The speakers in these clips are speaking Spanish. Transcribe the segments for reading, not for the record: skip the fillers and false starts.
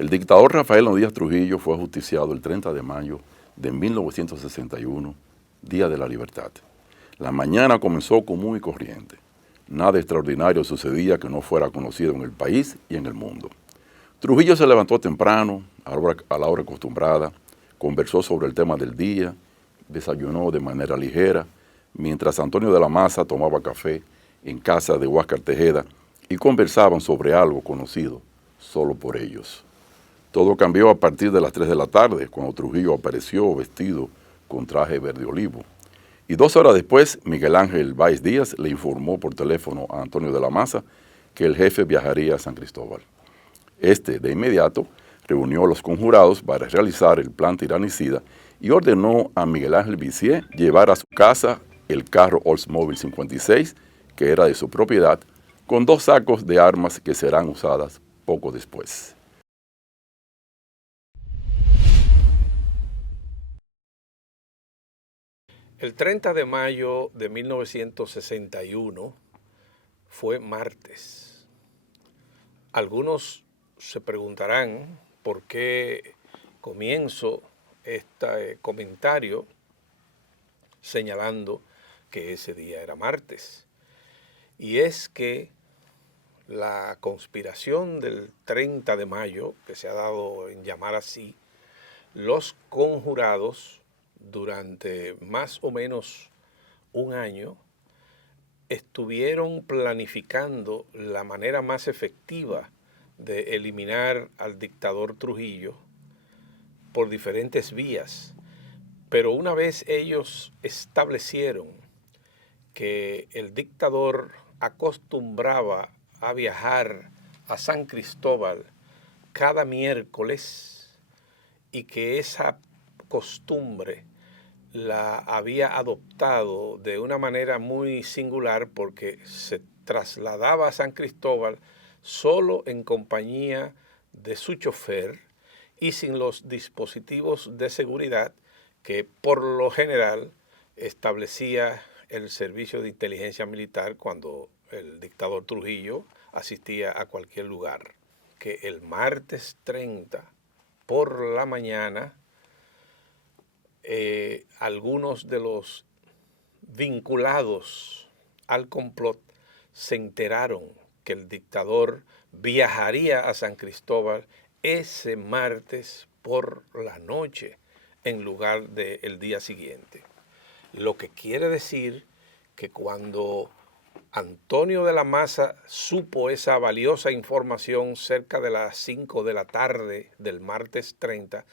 El dictador Rafael Díaz Trujillo fue ajusticiado el 30 de mayo de 1961, Día de la Libertad. La mañana comenzó común y corriente. Nada extraordinario sucedía que no fuera conocido en el país y en el mundo. Trujillo se levantó temprano, a la hora acostumbrada, conversó sobre el tema del día, desayunó de manera ligera, mientras Antonio de la Maza tomaba café en casa de Huáscar Tejeda y conversaban sobre algo conocido solo por ellos. Todo cambió a partir de las 3 de la tarde, cuando Trujillo apareció vestido con traje verde olivo. Y 2 horas después, Miguel Ángel Báez Díaz le informó por teléfono a Antonio de la Maza que el jefe viajaría a San Cristóbal. Este, de inmediato, reunió a los conjurados para realizar el plan tiranicida y ordenó a Miguel Ángel Vissier llevar a su casa el carro Oldsmobile 56, que era de su propiedad, con 2 sacos de armas que serán usadas poco después. El 30 de mayo de 1961 fue martes. Algunos se preguntarán por qué comienzo este comentario señalando que ese día era martes. Y es que la conspiración del 30 de mayo, que se ha dado en llamar así, los conjurados durante más o menos un año estuvieron planificando la manera más efectiva de eliminar al dictador Trujillo por diferentes vías. Pero una vez ellos establecieron que el dictador acostumbraba a viajar a San Cristóbal cada miércoles y que esa costumbre la había adoptado de una manera muy singular porque se trasladaba a San Cristóbal solo en compañía de su chofer y sin los dispositivos de seguridad que por lo general establecía el servicio de inteligencia militar cuando el dictador Trujillo asistía a cualquier lugar. Que el martes 30 por la mañana algunos de los vinculados al complot se enteraron que el dictador viajaría a San Cristóbal ese martes por la noche en lugar del día siguiente. Lo que quiere decir que cuando Antonio de la Maza supo esa valiosa información cerca de las 5 de la tarde del martes 30,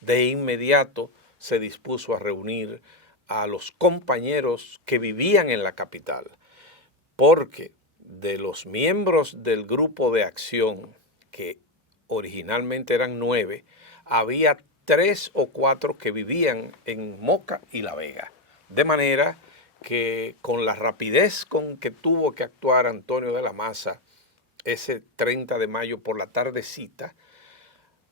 de inmediato se dispuso a reunir a los compañeros que vivían en la capital, porque de los miembros del grupo de acción, que originalmente eran 9, había 3 o 4 que vivían en Moca y La Vega. De manera que con la rapidez con que tuvo que actuar Antonio de la Maza ese 30 de mayo por la tardecita,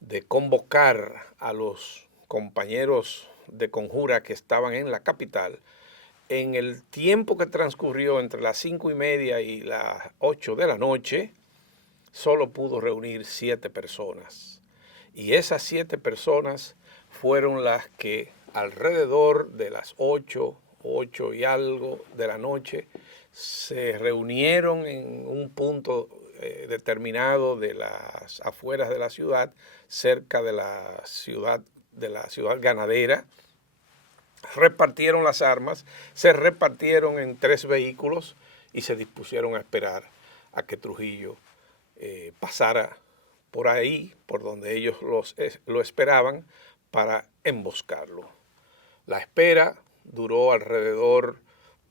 de convocar a los compañeros de conjura que estaban en la capital, en el tiempo que transcurrió entre las 5:30 y las 8 de la noche, solo pudo reunir 7 personas. Y esas 7 personas fueron las que alrededor de las 8 y algo de la noche se reunieron en un punto determinado de las afueras de la ciudad, cerca de la ciudad ganadera. Repartieron las armas, se repartieron en 3 vehículos y se dispusieron a esperar a que Trujillo pasara por ahí, por donde ellos lo esperaban, para emboscarlo. La espera duró alrededor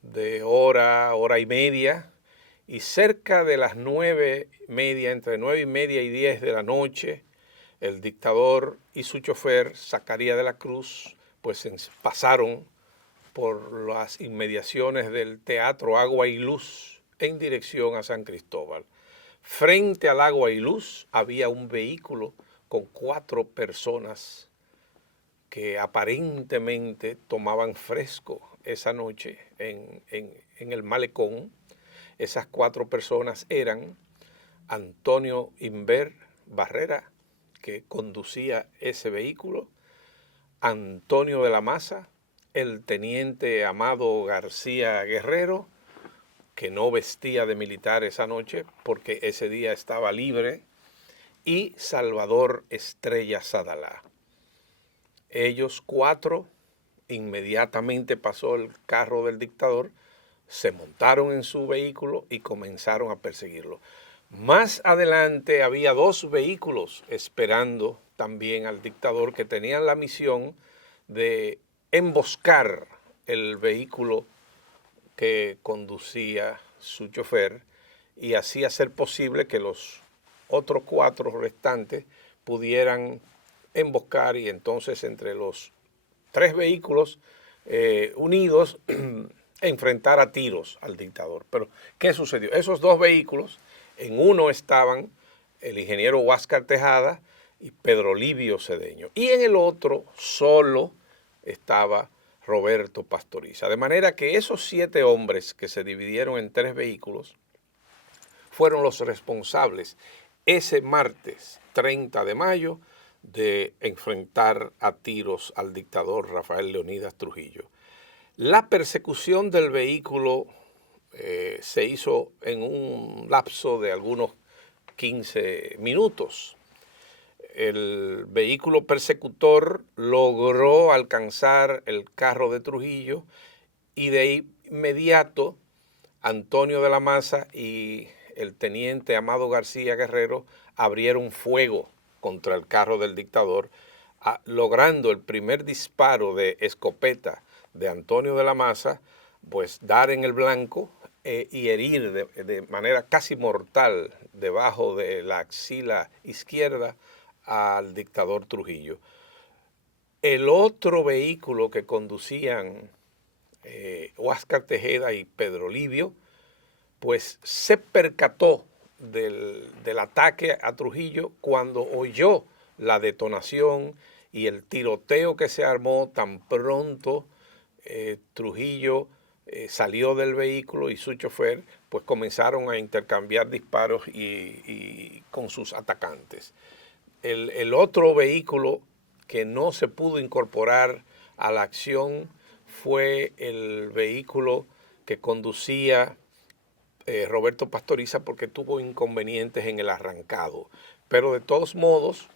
de hora y media, y cerca de las 9:30, entre 9:30 y 10 de la noche, el dictador y su chofer, Zacarías de la Cruz, pues pasaron por las inmediaciones del Teatro Agua y Luz en dirección a San Cristóbal. Frente al Agua y Luz había un vehículo con 4 personas que aparentemente tomaban fresco esa noche en el malecón. Esas 4 personas eran Antonio Inver Barrera, que conducía ese vehículo, Antonio de la Maza, el teniente Amado García Guerrero, que no vestía de militar esa noche porque ese día estaba libre, y Salvador Estrella Sadalá. Ellos cuatro, inmediatamente pasó el carro del dictador, se montaron en su vehículo y comenzaron a perseguirlo. Más adelante había dos vehículos esperando también al dictador que tenían la misión de emboscar el vehículo que conducía su chofer y así hacer posible que los otros cuatro restantes pudieran emboscar y entonces entre los tres vehículos unidos enfrentar a tiros al dictador. Pero, ¿qué sucedió? Esos dos vehículos, en uno estaban el ingeniero Huáscar Tejada y Pedro Livio Cedeño, y en el otro solo estaba Roberto Pastoriza. De manera que esos 7 hombres que se dividieron en 3 vehículos fueron los responsables ese martes 30 de mayo de enfrentar a tiros al dictador Rafael Leónidas Trujillo. La persecución del vehículo se hizo en un lapso de algunos 15 minutos. El vehículo persecutor logró alcanzar el carro de Trujillo y de inmediato Antonio de la Maza y el teniente Amado García Guerrero abrieron fuego contra el carro del dictador, logrando el primer disparo de escopeta de Antonio de la Maza, pues dar en el blanco y herir de manera casi mortal debajo de la axila izquierda al dictador Trujillo. El otro vehículo que conducían Huáscar Tejeda y Pedro Livio, pues se percató del ataque a Trujillo cuando oyó la detonación y el tiroteo que se armó tan pronto Trujillo salió del vehículo y su chofer, pues comenzaron a intercambiar disparos y con sus atacantes. El otro vehículo que no se pudo incorporar a la acción fue el vehículo que conducía Roberto Pastoriza porque tuvo inconvenientes en el arrancado. Pero de todos modos,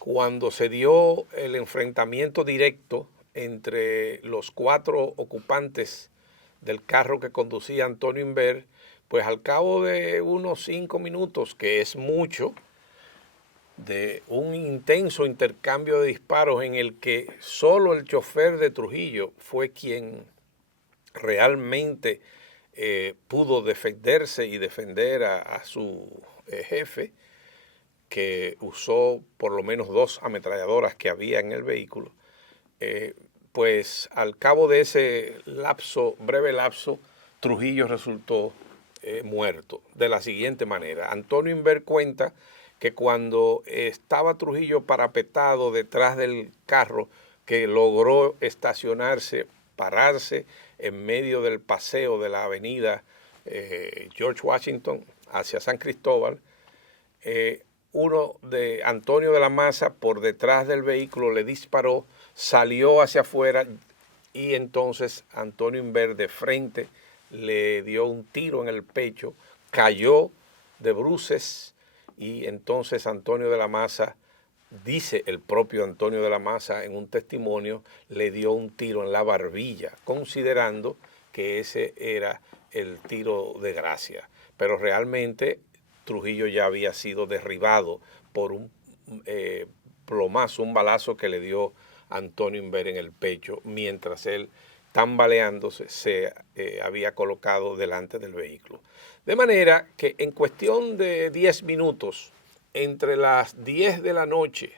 cuando se dio el enfrentamiento directo entre los 4 ocupantes del carro que conducía Antonio Inver, pues al cabo de unos 5 minutos, que es mucho, de un intenso intercambio de disparos en el que solo el chofer de Trujillo fue quien realmente pudo defenderse y defender a su jefe, que usó por lo menos 2 ametralladoras que había en el vehículo, pues al cabo de ese breve lapso, Trujillo resultó muerto. De la siguiente manera, Antonio Inver cuenta que cuando estaba Trujillo parapetado detrás del carro, que logró estacionarse, pararse en medio del paseo de la avenida George Washington hacia San Cristóbal, uno de Antonio de la Maza por detrás del vehículo le disparó, salió hacia afuera y entonces Antonio Inver de frente le dio un tiro en el pecho, cayó de bruces y entonces Antonio de la Maza, dice el propio Antonio de la Maza en un testimonio, le dio un tiro en la barbilla, considerando que ese era el tiro de gracia. Pero realmente Trujillo ya había sido derribado por un plomazo, un balazo que le dio Antonio Inver en el pecho, mientras él, tambaleándose, se había colocado delante del vehículo. De manera que en cuestión de 10 minutos, entre las 10 de la noche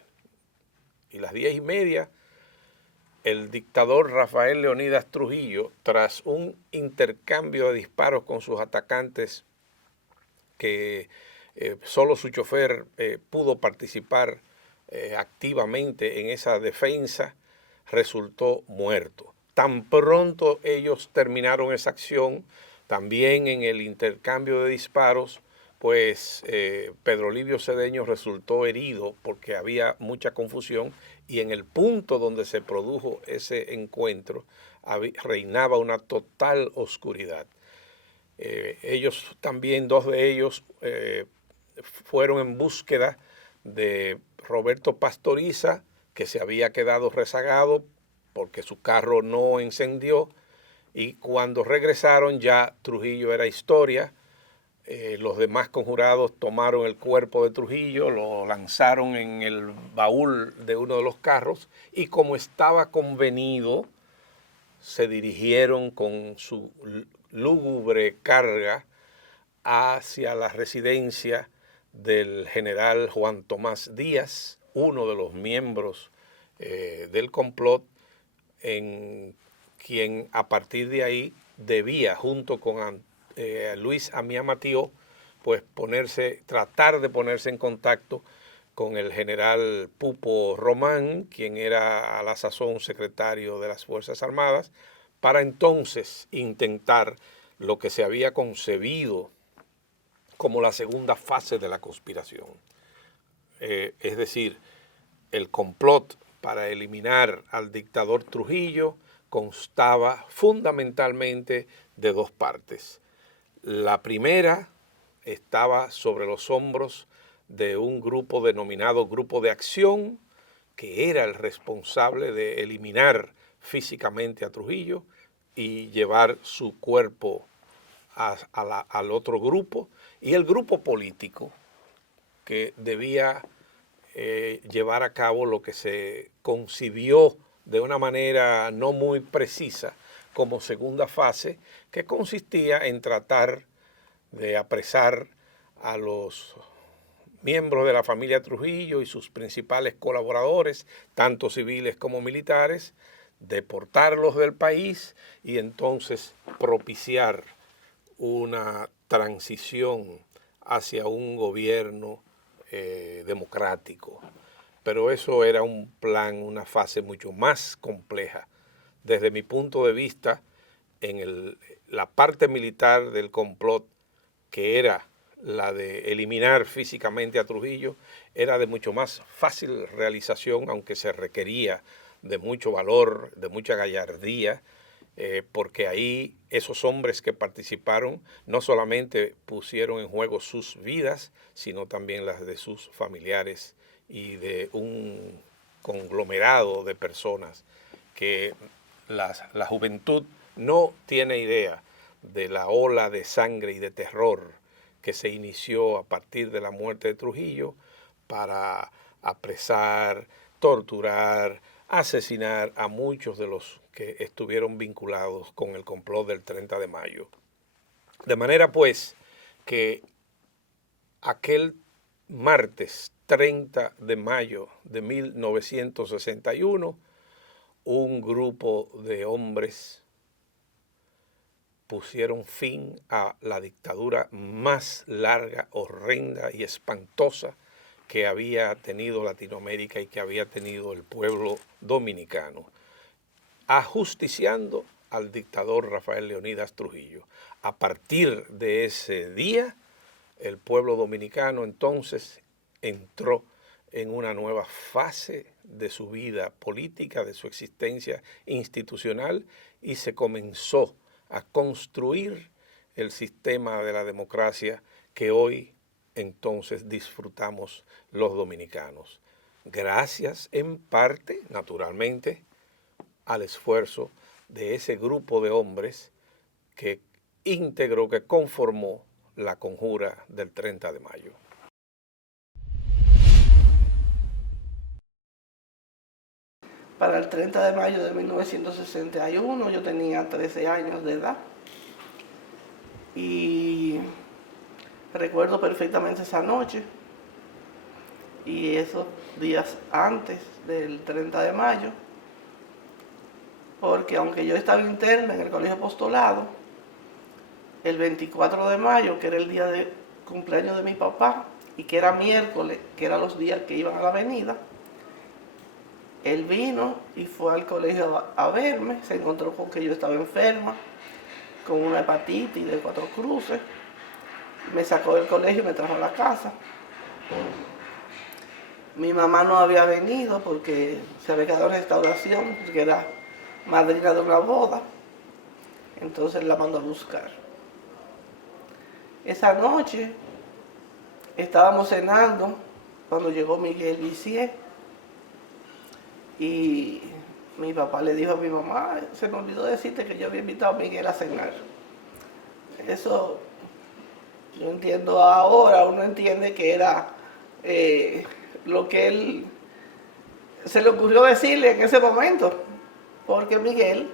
y las 10:30, el dictador Rafael Leónidas Trujillo, tras un intercambio de disparos con sus atacantes que solo su chofer pudo participar activamente en esa defensa, resultó muerto. Tan pronto ellos terminaron esa acción, también en el intercambio de disparos, pues Pedro Livio Cedeño resultó herido porque había mucha confusión y en el punto donde se produjo ese encuentro reinaba una total oscuridad. Ellos también, dos de ellos, fueron en búsqueda de Roberto Pastoriza, que se había quedado rezagado porque su carro no encendió, y cuando regresaron ya Trujillo era historia. Los demás conjurados tomaron el cuerpo de Trujillo, lo lanzaron en el baúl de uno de los carros y como estaba convenido, se dirigieron con su lúgubre carga hacia la residencia del general Juan Tomás Díaz, uno de los miembros del complot, en quien a partir de ahí debía, junto con Luis Amía Matío, pues tratar de ponerse en contacto con el general Pupo Román, quien era a la sazón secretario de las Fuerzas Armadas, para entonces intentar lo que se había concebido como la segunda fase de la conspiración. Es decir, el complot para eliminar al dictador Trujillo constaba fundamentalmente de dos partes. La primera estaba sobre los hombros de un grupo denominado Grupo de Acción, que era el responsable de eliminar físicamente a Trujillo y llevar su cuerpo al otro grupo, y el grupo político que debía llevar a cabo lo que se concibió de una manera no muy precisa como segunda fase, que consistía en tratar de apresar a los miembros de la familia Trujillo y sus principales colaboradores, tanto civiles como militares, deportarlos del país y entonces propiciar una transición hacia un gobierno democrático. Pero eso era un plan, una fase mucho más compleja. Desde mi punto de vista, en la parte militar del complot, que era la de eliminar físicamente a Trujillo, era de mucho más fácil realización, aunque se requería de mucho valor, de mucha gallardía, porque ahí esos hombres que participaron no solamente pusieron en juego sus vidas, sino también las de sus familiares y de un conglomerado de personas que la juventud no tiene idea de la ola de sangre y de terror que se inició a partir de la muerte de Trujillo para apresar, torturar, asesinar a muchos de los que estuvieron vinculados con el complot del 30 de mayo. De manera pues que aquel martes 30 de mayo de 1961, un grupo de hombres pusieron fin a la dictadura más larga, horrenda y espantosa que había tenido Latinoamérica y que había tenido el pueblo dominicano, ajusticiando al dictador Rafael Leónidas Trujillo. A partir de ese día, el pueblo dominicano entonces entró en una nueva fase de su vida política, de su existencia institucional, y se comenzó a construir el sistema de la democracia que hoy entonces disfrutamos los dominicanos. Gracias en parte, naturalmente, al esfuerzo de ese grupo de hombres que íntegro, que conformó la conjura del 30 de mayo. Para el 30 de mayo de 1961 yo tenía 13 años de edad y recuerdo perfectamente esa noche y esos días antes del 30 de mayo, porque aunque yo estaba interna en el colegio apostolado, el 24 de mayo, que era el día de cumpleaños de mi papá y que era miércoles, que eran los días que iban a la avenida, él vino y fue al colegio a verme, se encontró con que yo estaba enferma, con una hepatitis de 4 cruces, Me sacó del colegio y me trajo a la casa. Mi mamá no había venido porque se había quedado en restauración, porque era madrina de una boda. Entonces la mandó a buscar. Esa noche estábamos cenando cuando llegó Miguel Visier y mi papá le dijo a mi mamá, se me olvidó decirte que yo había invitado a Miguel a cenar. Eso yo entiendo ahora, uno entiende que era lo que él se le ocurrió decirle en ese momento, porque Miguel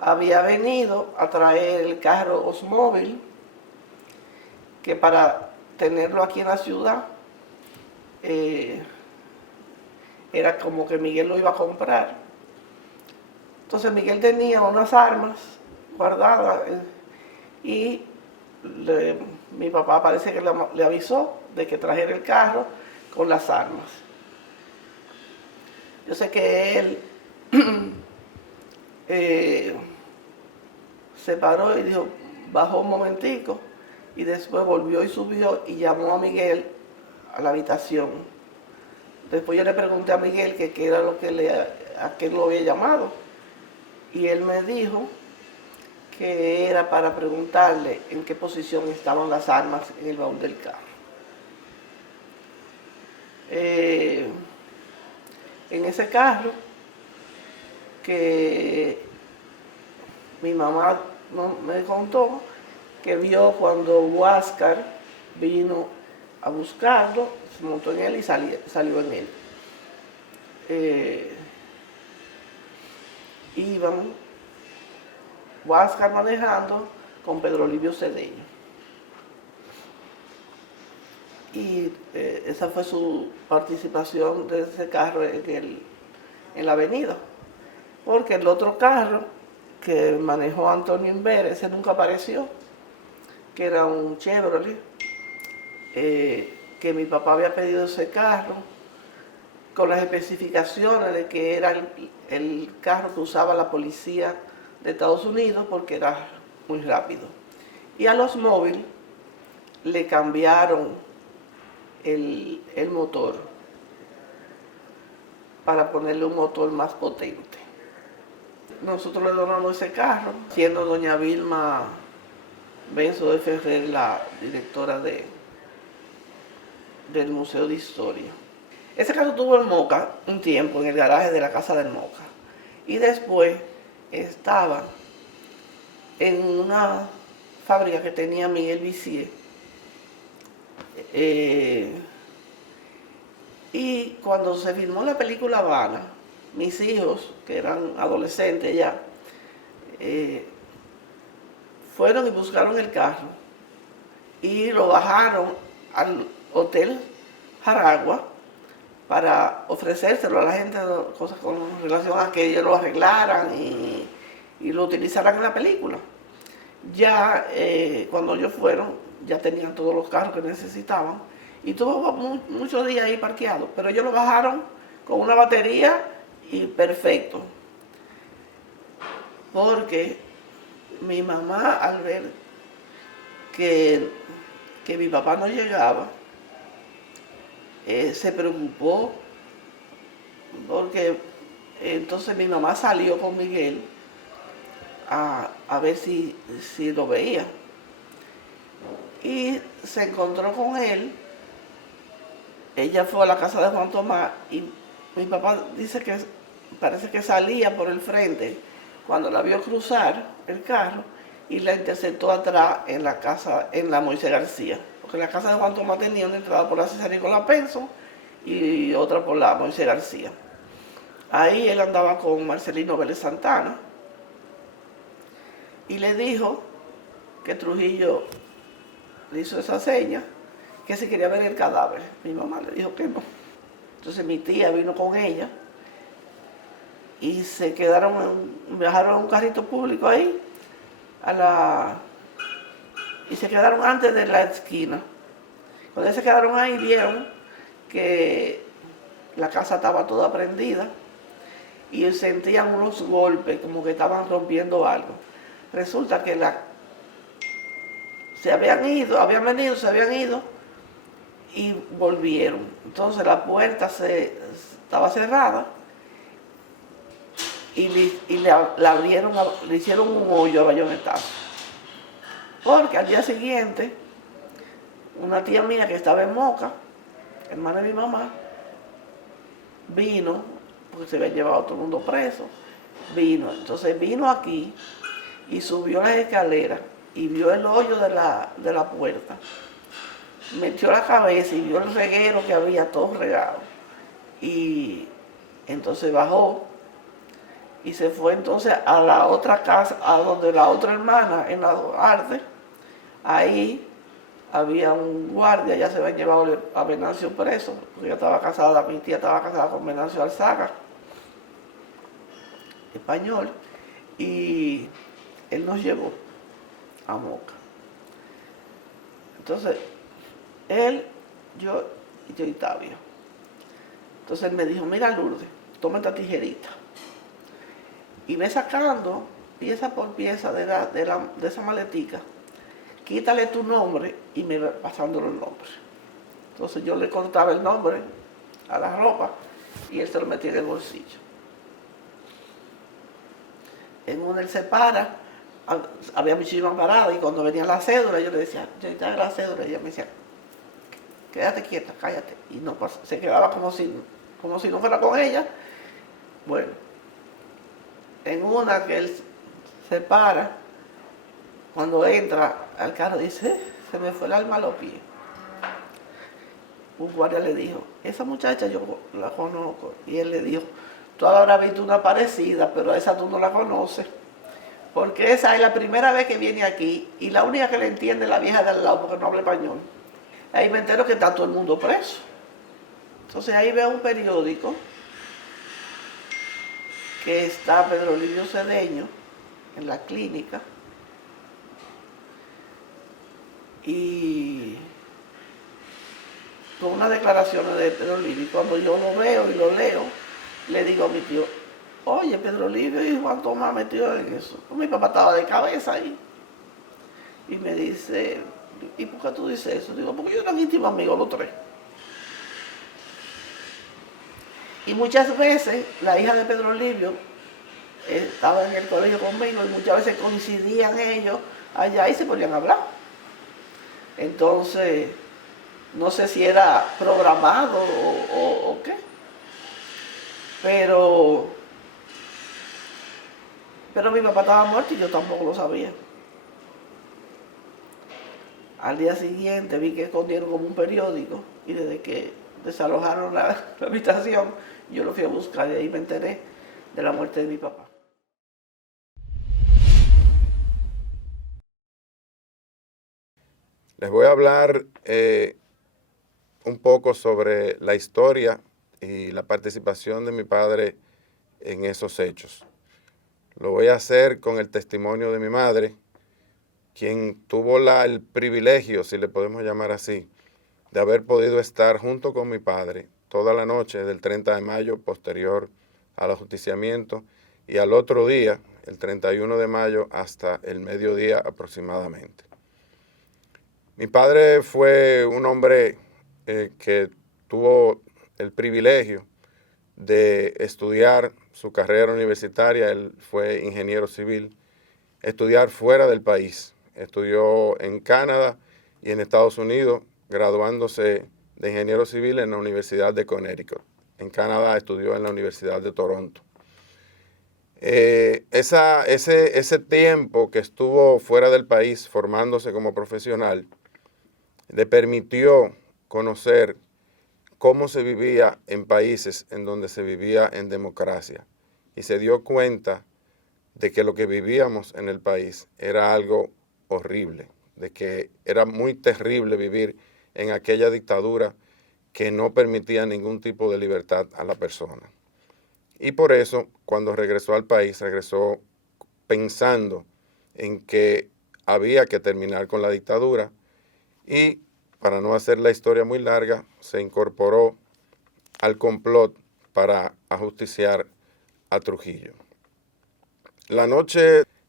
había venido a traer el carro Osmóvil, que para tenerlo aquí en la ciudad era como que Miguel lo iba a comprar. Entonces Miguel tenía unas armas guardadas y mi papá parece que le avisó de que trajera el carro con las armas. Yo sé que él se paró y dijo, bajó un momentico y después volvió y subió y llamó a Miguel a la habitación. Después yo le pregunté a Miguel que qué era lo que a qué lo había llamado y él me dijo que era para preguntarle en qué posición estaban las armas en el baúl del carro. En ese carro que mi mamá me contó que vio cuando Huáscar vino a buscarlo, se montó en él y salió en él. Iban Huáscar manejando con Pedro Livio Cedeño. Y esa fue su participación de ese carro en la avenida. Porque el otro carro que manejó Antonio Inver, ese nunca apareció, que era un Chevrolet, que mi papá había pedido ese carro con las especificaciones de que era el carro que usaba la policía de Estados Unidos porque era muy rápido. Y a los móviles le cambiaron el motor para ponerle un motor más potente. Nosotros le donamos ese carro, siendo doña Vilma Benzo de Ferrer la directora del Museo de Historia. Ese carro estuvo en Moca un tiempo, en el garaje de la casa del Moca. Y después estaba en una fábrica que tenía Miguel Visier. Y cuando se filmó la película Habana, mis hijos, que eran adolescentes ya, fueron y buscaron el carro y lo bajaron al Hotel Jaragua para ofrecérselo a la gente, cosas con relación a que ellos lo arreglaran y lo utilizaran en la película. Ya cuando ellos fueron, ya tenían todos los carros que necesitaban y tuvo muchos días ahí parqueados, pero ellos lo bajaron con una batería y perfecto. Porque mi mamá, al ver que mi papá no llegaba, se preocupó porque entonces mi mamá salió con Miguel a ver si lo veía. Y se encontró con él. Ella fue a la casa de Juan Tomás y mi papá dice que parece que salía por el frente cuando la vio cruzar el carro y la interceptó atrás en la casa, en la Moisés García. Porque la casa de Juan Tomás tenía una entrada por la César Nicolás Penson y otra por la Moisés García. Ahí él andaba con Marcelino Vélez Santana y le dijo que Trujillo le hizo esa seña, que se quería ver el cadáver. Mi mamá le dijo que no. Entonces mi tía vino con ella y viajaron en un carrito público ahí y se quedaron antes de la esquina. Cuando se quedaron ahí vieron que la casa estaba toda prendida y sentían unos habían venido, se habían ido y volvieron. Entonces la puerta estaba cerrada y la abrieron, le hicieron un hoyo a bayonetazo. Porque al día siguiente, una tía mía que estaba en Moca, hermana de mi mamá, vino, porque se había llevado a todo el mundo preso, entonces vino aquí y subió las escaleras y vio el hoyo de la puerta, metió la cabeza y vio el reguero que había todo regado, y entonces bajó y se fue entonces a la otra casa, a donde la otra hermana, en la Duarte. Ahí había un guardia, ya se habían llevado a Venancio preso, porque ella estaba casada, mi tía estaba casada con Venancio Alzaga, español, y él nos llevó a Moca. Entonces, él, yo y Tavia. Entonces él me dijo, mira Lourdes, toma esta tijerita y ve sacando pieza por pieza de esa maletica, quítale tu nombre y me va pasando los nombres. Entonces yo le cortaba el nombre a la ropa y él se lo metía en el bolsillo. En uno él se para, había muchísimas paradas y cuando venía la cédula yo le decía, ya está la cédula, y ella me decía, quédate quieta, cállate. Y no, se quedaba como si no fuera con ella. Bueno, en una que él se para, cuando entra al carro dice, se me fue el alma a los pies. Un guardia le dijo, esa muchacha yo la conozco. Y él le dijo, tú habrás visto una parecida, pero a esa tú no la conoces. Porque esa es la primera vez que viene aquí y la única que le entiende es la vieja de al lado porque no habla español. Ahí me entero que está todo el mundo preso. Entonces ahí veo un periódico que está Pedro Livio Cedeño en la clínica y con unas declaraciones de Pedro Livio. Y cuando yo lo veo y lo leo, le digo a mi tío, oye, Pedro Livio y Juan Tomás metido en eso. Mi papá estaba de cabeza ahí. Y me dice, ¿y por qué tú dices eso? Digo, porque yo era íntimo amigo los tres. Y muchas veces la hija de Pedro Livio estaba en el colegio conmigo y muchas veces coincidían ellos allá y se podían hablar. Entonces, no sé si era programado o qué, pero mi papá estaba muerto y yo tampoco lo sabía. Al día siguiente vi que escondieron como un periódico y desde que desalojaron la habitación, yo lo fui a buscar y ahí me enteré de la muerte de mi papá. Les voy a hablar un poco sobre la historia y la participación de mi padre en esos hechos. Lo voy a hacer con el testimonio de mi madre, quien tuvo el privilegio, si le podemos llamar así, de haber podido estar junto con mi padre toda la noche del 30 de mayo posterior al ajusticiamiento y al otro día, el 31 de mayo, hasta el mediodía aproximadamente. Mi padre fue un hombre que tuvo el privilegio de estudiar su carrera universitaria. Él fue ingeniero civil, estudiar fuera del país. Estudió en Canadá y en Estados Unidos, graduándose de ingeniero civil en la Universidad de Connecticut. En Canadá estudió en la Universidad de Toronto. Ese tiempo que estuvo fuera del país formándose como profesional le permitió conocer cómo se vivía en países en donde se vivía en democracia y se dio cuenta de que lo que vivíamos en el país era algo horrible, de que era muy terrible vivir en aquella dictadura que no permitía ningún tipo de libertad a la persona. Y por eso, cuando regresó al país, regresó pensando en que había que terminar con la dictadura y, para no hacer la historia muy larga, se incorporó al complot para ajusticiar a Trujillo.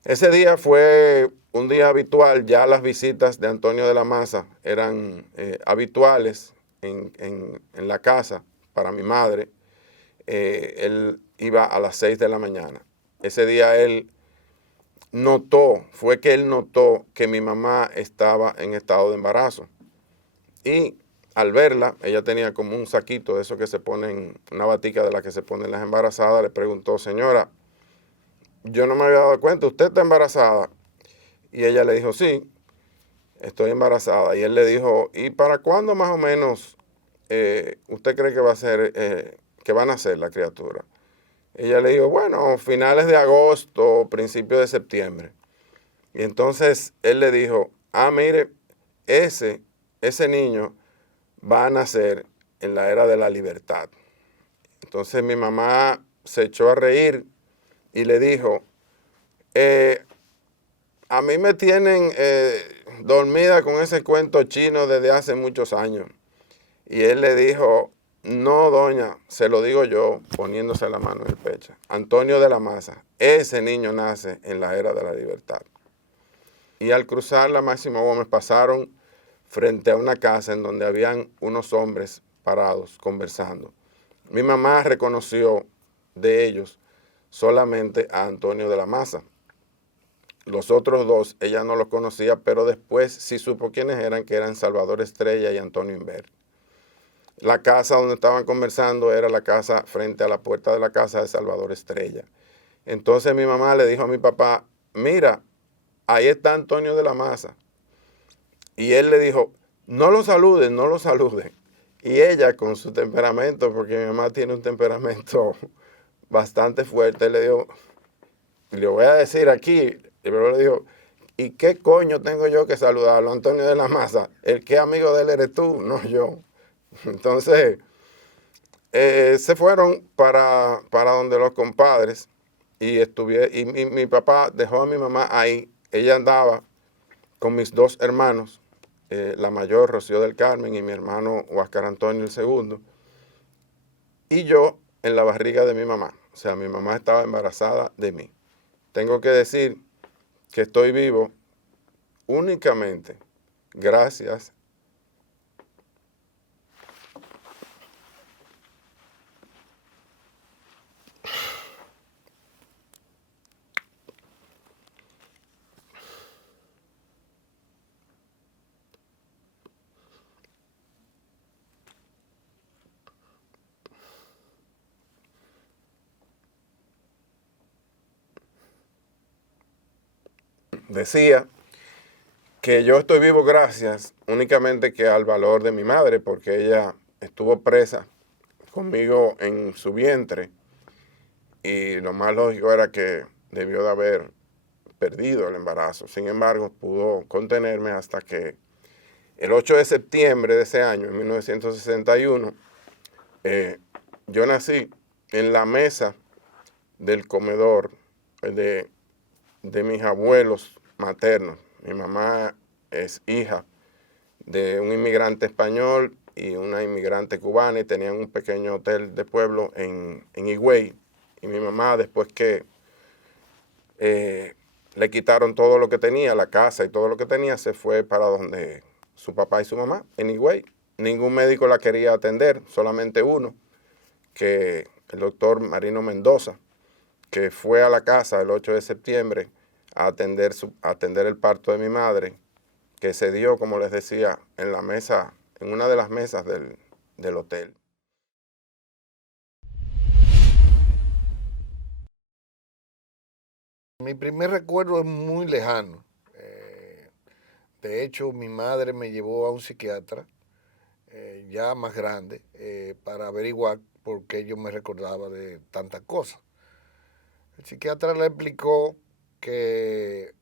Ese día fue un día habitual, ya las visitas de Antonio de la Maza eran habituales en la casa para mi madre. Él iba a las 6 de la mañana. Ese día fue que él notó que mi mamá estaba en estado de embarazo. Y al verla, ella tenía como un saquito de eso que se ponen, una batica de la que se ponen las embarazadas, le preguntó, señora, yo no me había dado cuenta, ¿usted está embarazada? Y ella le dijo, sí, estoy embarazada. Y él le dijo, ¿y para cuándo más o menos usted cree que va a ser, que va a nacer la criatura? Ella le dijo, bueno, finales de agosto, principios de septiembre. Y entonces él le dijo, mire, ese niño va a nacer en la era de la libertad. Entonces mi mamá se echó a reír y le dijo, a mí me tienen dormida con ese cuento chino desde hace muchos años. Y él le dijo, no, doña, se lo digo yo, poniéndose la mano en el pecho. Antonio de la Maza, ese niño nace en la era de la libertad. Y al cruzar la Máximo Gómez pasaron frente a una casa en donde habían unos hombres parados conversando. Mi mamá reconoció de ellos solamente a Antonio de la Maza. Los otros dos, ella no los conocía, pero después sí supo quiénes eran, que eran Salvador Estrella y Antonio Inver. La casa donde estaban conversando era la casa frente a la puerta de la casa de Salvador Estrella. Entonces mi mamá le dijo a mi papá, mira, ahí está Antonio de la Maza. Y él le dijo, no lo saluden, no lo saluden. Y ella con su temperamento, porque mi mamá tiene un temperamento bastante fuerte, le dijo, le voy a decir aquí, pero le dijo, ¿y qué coño tengo yo que saludarlo, Antonio de la Maza? El que amigo de él eres tú, no yo. Entonces, se fueron para donde los compadres y mi papá dejó a mi mamá ahí. Ella andaba con mis dos hermanos, la mayor Rocío del Carmen y mi hermano Huáscar Antonio el segundo, y yo en la barriga de mi mamá. O sea, mi mamá estaba embarazada de mí. Tengo que decir que estoy vivo únicamente gracias decía que yo estoy vivo gracias únicamente que al valor de mi madre, porque ella estuvo presa conmigo en su vientre y lo más lógico era que debió de haber perdido el embarazo. Sin embargo, pudo contenerme hasta que el 8 de septiembre de ese año, en 1961, yo nací en la mesa del comedor de mis abuelos maternos. Mi mamá es hija de un inmigrante español y una inmigrante cubana y tenían un pequeño hotel de pueblo en Higüey. Y mi mamá, después que le quitaron todo lo que tenía, la casa y todo lo que tenía, se fue para donde su papá y su mamá, en Higüey. Ningún médico la quería atender, solamente uno, que el doctor Marino Mendoza, que fue a la casa el 8 de septiembre a atender el parto de mi madre, que se dio, como les decía, en la mesa, en una de las mesas del hotel. Mi primer recuerdo es muy lejano. De hecho, mi madre me llevó a un psiquiatra, ya más grande, para averiguar por qué yo me recordaba de tantas cosas. El psiquiatra le explicó que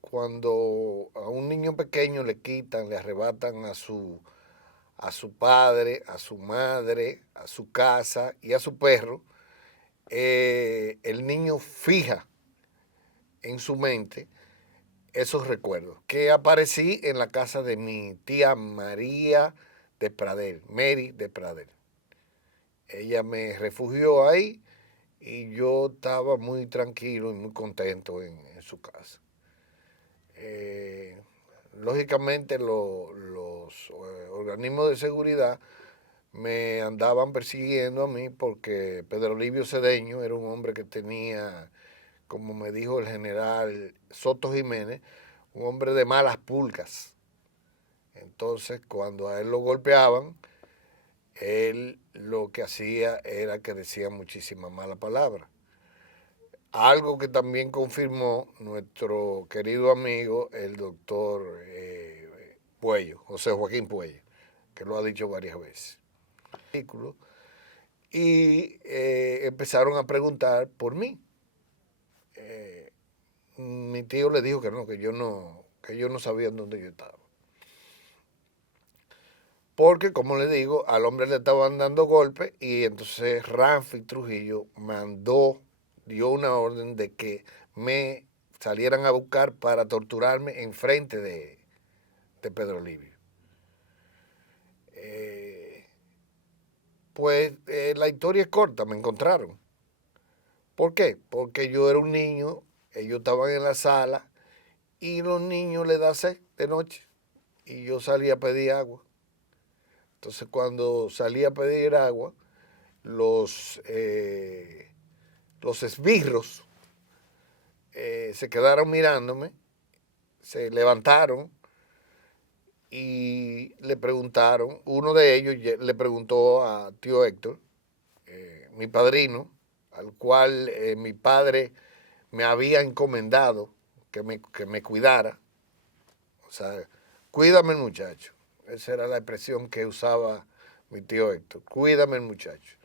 cuando a un niño pequeño le quitan, le arrebatan a su padre, a su madre, a su casa y a su perro, el niño fija en su mente esos recuerdos. Que aparecí en la casa de mi tía María de Pradel, Mary de Pradel. Ella me refugió ahí y yo estaba muy tranquilo y muy contento en su casa. Lógicamente los organismos de seguridad me andaban persiguiendo a mí porque Pedro Livio Cedeño era un hombre que tenía, como me dijo el general Soto Jiménez, un hombre de malas pulgas. Entonces, cuando a él lo golpeaban, él lo que hacía era que decía muchísimas malas palabras. Algo que también confirmó nuestro querido amigo, el doctor Puello, José Joaquín Puello, que lo ha dicho varias veces. Y empezaron a preguntar por mí. Mi tío le dijo que yo no sabía dónde yo estaba. Porque, como le digo, al hombre le estaban dando golpes y entonces Ramfi Trujillo dio una orden de que me salieran a buscar para torturarme en frente de Pedro Livio. La historia es corta, me encontraron. ¿Por qué? Porque yo era un niño, ellos estaban en la sala y los niños les da sed de noche y yo salí a pedir agua. Entonces cuando salí a pedir agua, los esbirros se quedaron mirándome, se levantaron y le preguntaron, uno de ellos le preguntó a tío Héctor, mi padrino, al cual mi padre me había encomendado que me cuidara. O sea, cuídame el muchacho. Esa era la expresión que usaba mi tío Héctor, cuídame el muchacho.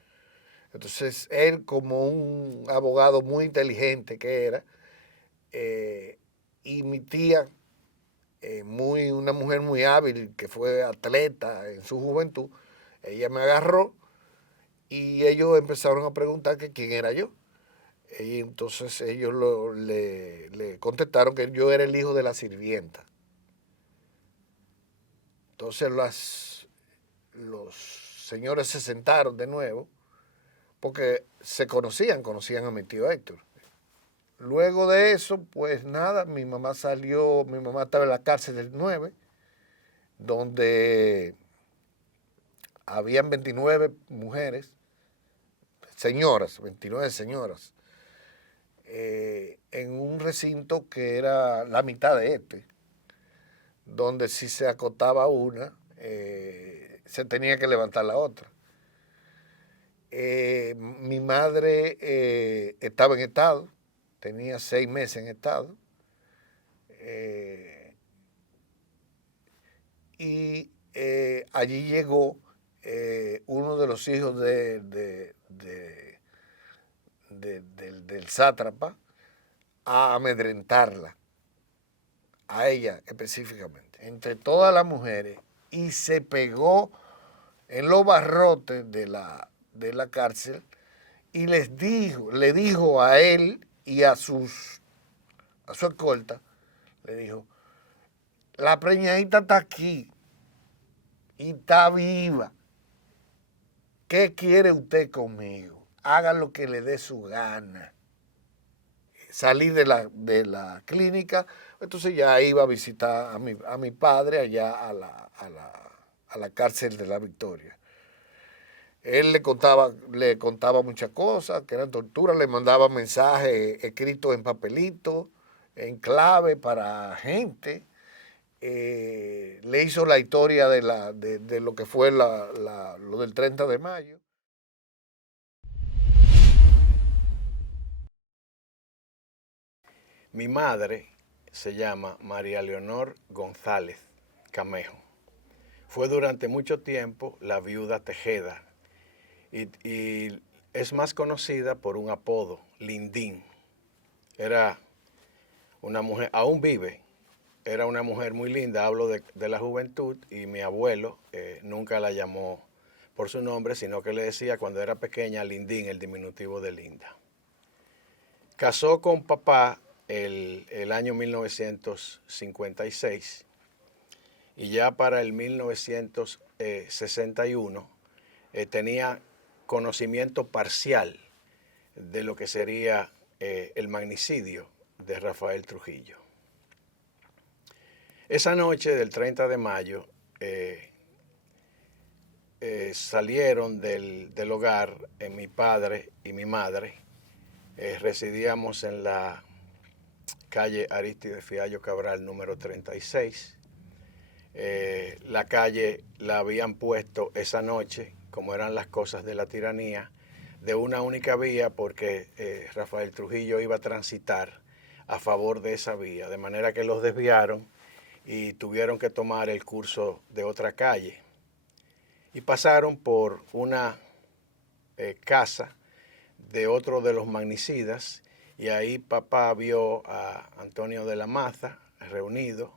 Entonces él, como un abogado muy inteligente que era, y mi tía, una mujer muy hábil, que fue atleta en su juventud, ella me agarró y ellos empezaron a preguntar que quién era yo. Y entonces ellos le contestaron que yo era el hijo de la sirvienta. Entonces los señores se sentaron de nuevo porque conocían a mi tío Héctor. Luego de eso, pues nada, mi mamá estaba en la cárcel del 9, donde habían 29 mujeres, 29 señoras, en un recinto que era la mitad de este, donde si se acotaba una, se tenía que levantar la otra. Mi madre estaba en estado, tenía 6 meses en estado, y allí llegó uno de los hijos del sátrapa a amedrentarla, a ella específicamente, entre todas las mujeres, y se pegó en los barrotes de la cárcel y le dijo a él y a su escolta, le dijo, la preñadita está aquí y está viva. ¿Qué quiere usted conmigo? Haga lo que le dé su gana. Salí de la clínica, entonces ya iba a visitar a mi padre allá a la cárcel de la Victoria. Él le contaba muchas cosas, que eran torturas, le mandaba mensajes escritos en papelitos, en clave para gente. Le hizo la historia de lo que fue lo del 30 de mayo. Mi madre se llama María Leonor González Camejo. Fue durante mucho tiempo la viuda Tejeda y es más conocida por un apodo, Lindín. Era una mujer, aún vive, era una mujer muy linda, hablo de la juventud, y mi abuelo nunca la llamó por su nombre, sino que le decía cuando era pequeña Lindín, el diminutivo de linda. Casó con papá el año 1956 y ya para el 1961 tenía conocimiento parcial de lo que sería el magnicidio de Rafael Trujillo. Esa noche del 30 de mayo salieron del hogar mi padre y mi madre. Residíamos en la calle Arístides Fiallo Cabral número 36. La calle la habían puesto esa noche, como eran las cosas de la tiranía, de una única vía porque Rafael Trujillo iba a transitar a favor de esa vía, de manera que los desviaron y tuvieron que tomar el curso de otra calle. Y pasaron por una casa de otro de los magnicidas y ahí papá vio a Antonio de la Maza reunido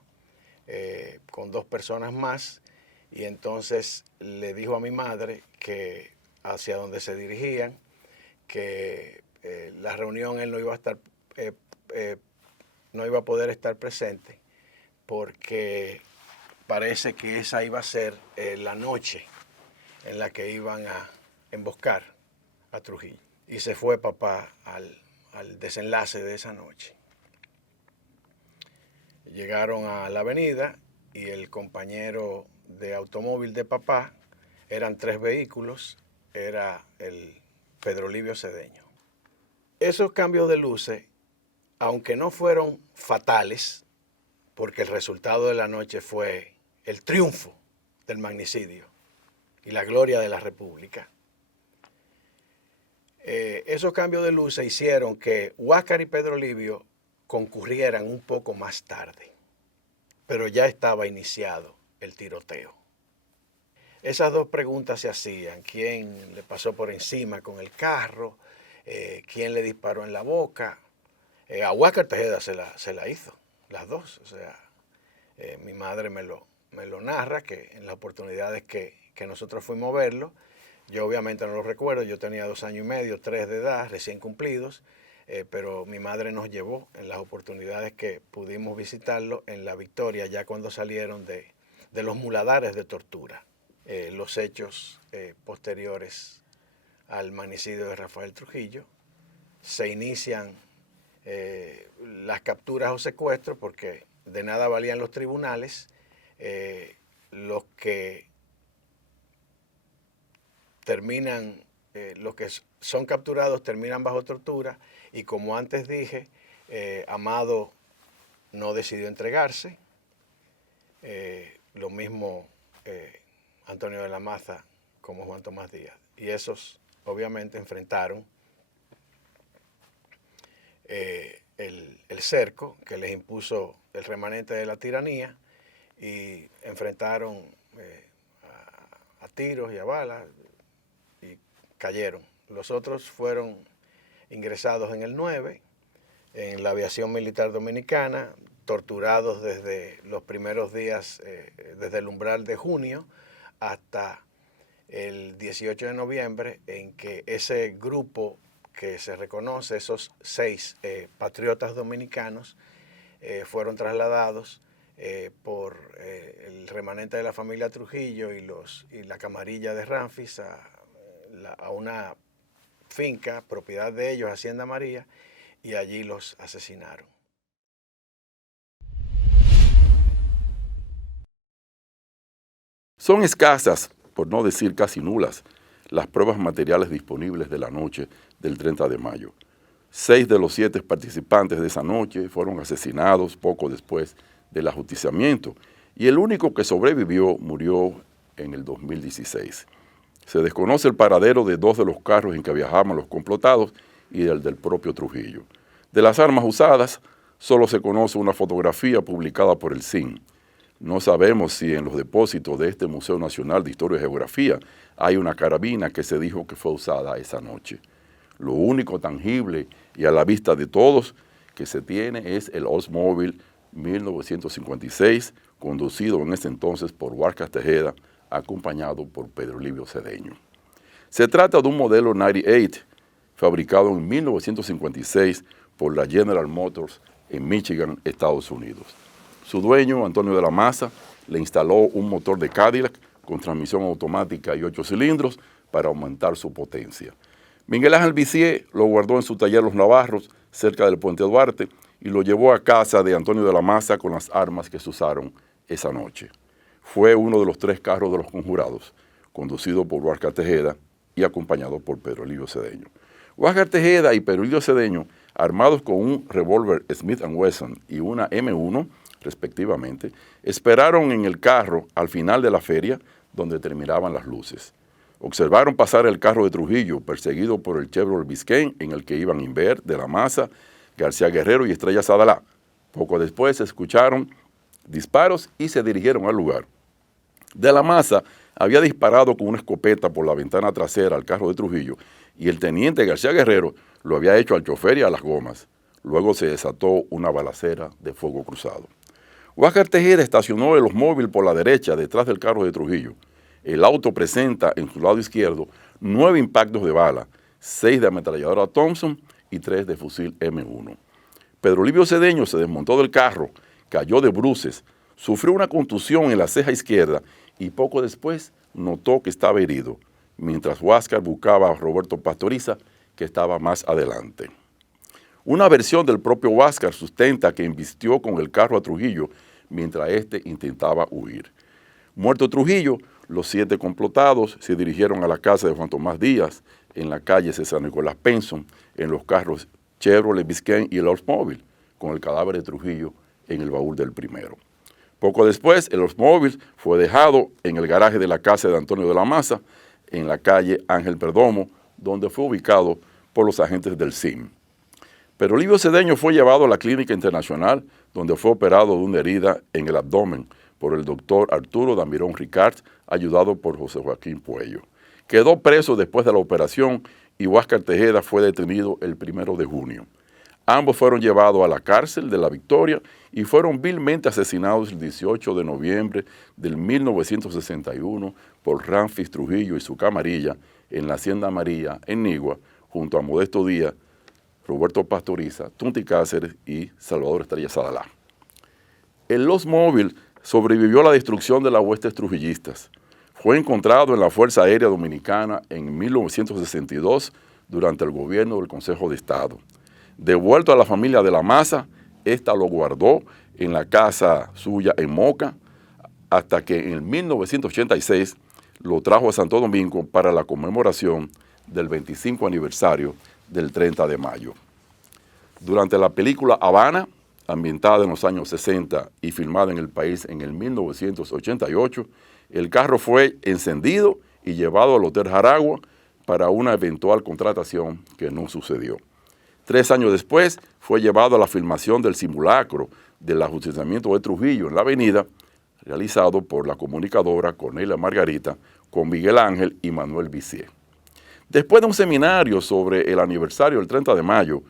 con 2 personas más y entonces le dijo a mi madre que hacia donde se dirigían, que la reunión él no iba a estar, no iba a poder estar presente porque parece que esa iba a ser la noche en la que iban a emboscar a Trujillo. Y se fue papá al desenlace de esa noche. Llegaron a la avenida y el compañero de automóvil de papá, eran 3 vehículos, era el Pedro Livio Cedeño. Esos cambios de luces, aunque no fueron fatales, porque el resultado de la noche fue el triunfo del magnicidio y la gloria de la República, esos cambios de luces hicieron que Huáscar y Pedro Livio concurrieran un poco más tarde, pero ya estaba iniciado el tiroteo. Esas 2 preguntas se hacían: ¿quién le pasó por encima con el carro? ¿Quién le disparó en la boca? A Huáscar Tejeda se la hizo, las 2. O sea, mi madre me lo narra, que en las oportunidades que nosotros fuimos a verlo, yo obviamente no lo recuerdo, yo tenía 2 años y medio, 3 de edad, recién cumplidos, pero mi madre nos llevó en las oportunidades que pudimos visitarlo en La Victoria, ya cuando salieron de los muladares de tortura, los hechos posteriores al magnicidio de Rafael Trujillo. Se inician las capturas o secuestros porque de nada valían los tribunales, los que terminan, los que son capturados terminan bajo tortura y como antes dije, Amado no decidió entregarse, lo mismo Antonio de la Maza como Juan Tomás Díaz, y esos obviamente enfrentaron el cerco que les impuso el remanente de la tiranía y enfrentaron a tiros y a balas y cayeron. Los otros fueron ingresados en el 9, en la aviación militar dominicana, torturados desde los primeros días, desde el umbral de junio hasta el 18 de noviembre, en que ese grupo que se reconoce, esos 6 patriotas dominicanos, fueron trasladados por el remanente de la familia Trujillo y la camarilla de Ramfis a una finca, propiedad de ellos, Hacienda María, y allí los asesinaron. Son escasas, por no decir casi nulas, las pruebas materiales disponibles de la noche del 30 de mayo. 6 de los 7 participantes de esa noche fueron asesinados poco después del ajusticiamiento y el único que sobrevivió murió en el 2016. Se desconoce el paradero de 2 de los carros en que viajaban los complotados y del propio Trujillo. De las armas usadas, solo se conoce una fotografía publicada por el CIN. No sabemos si en los depósitos de este Museo Nacional de Historia y Geografía hay una carabina que se dijo que fue usada esa noche. Lo único tangible y a la vista de todos que se tiene es el Oldsmobile 1956, conducido en ese entonces por Huáscar Tejeda, acompañado por Pedro Livio Cedeño. Se trata de un modelo 98, fabricado en 1956 por la General Motors en Michigan, Estados Unidos. Su dueño, Antonio de la Maza, le instaló un motor de Cadillac con transmisión automática y 8 cilindros para aumentar su potencia. Miguel Ángel Vissier lo guardó en su taller Los Navarros, cerca del Puente Duarte, y lo llevó a casa de Antonio de la Maza con las armas que se usaron esa noche. Fue uno de los 3 carros de los conjurados, conducido por Huáscar Tejeda y acompañado por Pedro Elío Cedeño. Huáscar Tejeda y Pedro Elío Cedeño, armados con un revólver Smith & Wesson y una M1, respectivamente, esperaron en el carro al final de la feria donde terminaban las luces. Observaron pasar el carro de Trujillo, perseguido por el Chevrolet Biscayne, en el que iban Inver, de la Maza, García Guerrero y Estrella Sadalá. Poco después se escucharon disparos y se dirigieron al lugar. De la Maza había disparado con una escopeta por la ventana trasera al carro de Trujillo y el teniente García Guerrero lo había hecho al chofer y a las gomas. Luego se desató una balacera de fuego cruzado. Huáscar Tejeda estacionó el Oldsmobile por la derecha, detrás del carro de Trujillo. El auto presenta en su lado izquierdo 9 impactos de bala, 6 de ametralladora Thompson y 3 de fusil M1. Pedro Elío Cedeño se desmontó del carro, cayó de bruces, sufrió una contusión en la ceja izquierda y poco después notó que estaba herido, mientras Huáscar buscaba a Roberto Pastoriza, que estaba más adelante. Una versión del propio Huáscar sustenta que embistió con el carro a Trujillo mientras éste intentaba huir. Muerto Trujillo, los 7 complotados se dirigieron a la casa de Juan Tomás Díaz, en la calle César Nicolás Penson, en los carros Chevrolet Biscayne y el Oldsmobile, con el cadáver de Trujillo en el baúl del primero. Poco después, el Oldsmobile fue dejado en el garaje de la casa de Antonio de la Maza, en la calle Ángel Perdomo, donde fue ubicado por los agentes del CIM. Pedro Elío Cedeño fue llevado a la Clínica Internacional, donde fue operado de una herida en el abdomen por el doctor Arturo Damirón Ricard, ayudado por José Joaquín Puello. Quedó preso después de la operación y Huáscar Tejeda fue detenido el 1 de junio. Ambos fueron llevados a la cárcel de La Victoria y fueron vilmente asesinados el 18 de noviembre del 1961 por Ramfis Trujillo y su camarilla en la Hacienda María, en Nigua, junto a Modesto Díaz, Roberto Pastoriza, Tunti Cáceres y Salvador Estrella Sadalá. El Oldsmobile sobrevivió a la destrucción de las huestes trujillistas. Fue encontrado en la Fuerza Aérea Dominicana en 1962 durante el gobierno del Consejo de Estado. Devuelto a la familia de la Maza, esta lo guardó en la casa suya en Moca, hasta que en 1986 lo trajo a Santo Domingo para la conmemoración del 25 aniversario del 30 de mayo. Durante la película Habana, ambientada en los años 60 y filmada en el país en el 1988, el carro fue encendido y llevado al Hotel Jaragua para una eventual contratación que no sucedió. 3 años después fue llevado a la filmación del simulacro del ajusticiamiento de Trujillo en la avenida, realizado por la comunicadora Cornelia Margarita con Miguel Ángel y Manuel Visier. Después de un seminario sobre el aniversario del 30 de mayo,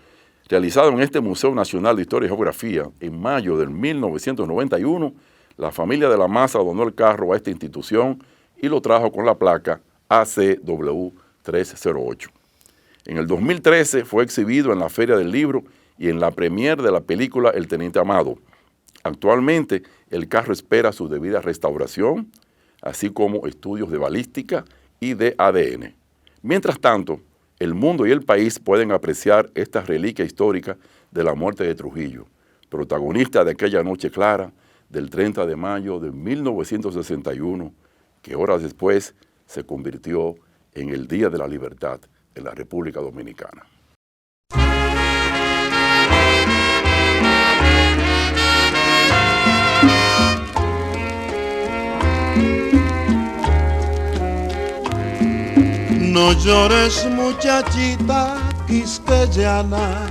realizado en este Museo Nacional de Historia y Geografía en mayo del 1991, la familia de la Maza donó el carro a esta institución y lo trajo con la placa ACW 308. En el 2013 fue exhibido en la Feria del Libro y en la premiere de la película El Teniente Amado. Actualmente, el carro espera su debida restauración, así como estudios de balística y de ADN. Mientras tanto, el mundo y el país pueden apreciar esta reliquia histórica de la muerte de Trujillo, protagonista de aquella noche clara del 30 de mayo de 1961, que horas después se convirtió en el Día de la Libertad en la República Dominicana. No llores, muchachita quisqueyana,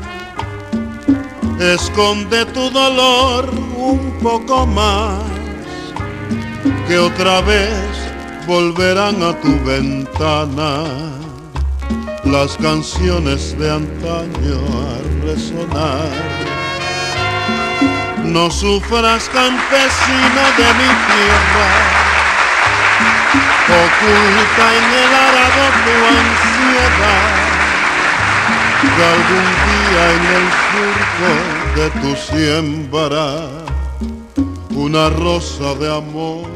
esconde tu dolor un poco más, que otra vez volverán a tu ventana las canciones de antaño a resonar. No sufras, campesino de mi tierra, oculta en el arado tu ansiedad, que algún día en el surco de tu siembra una rosa de amor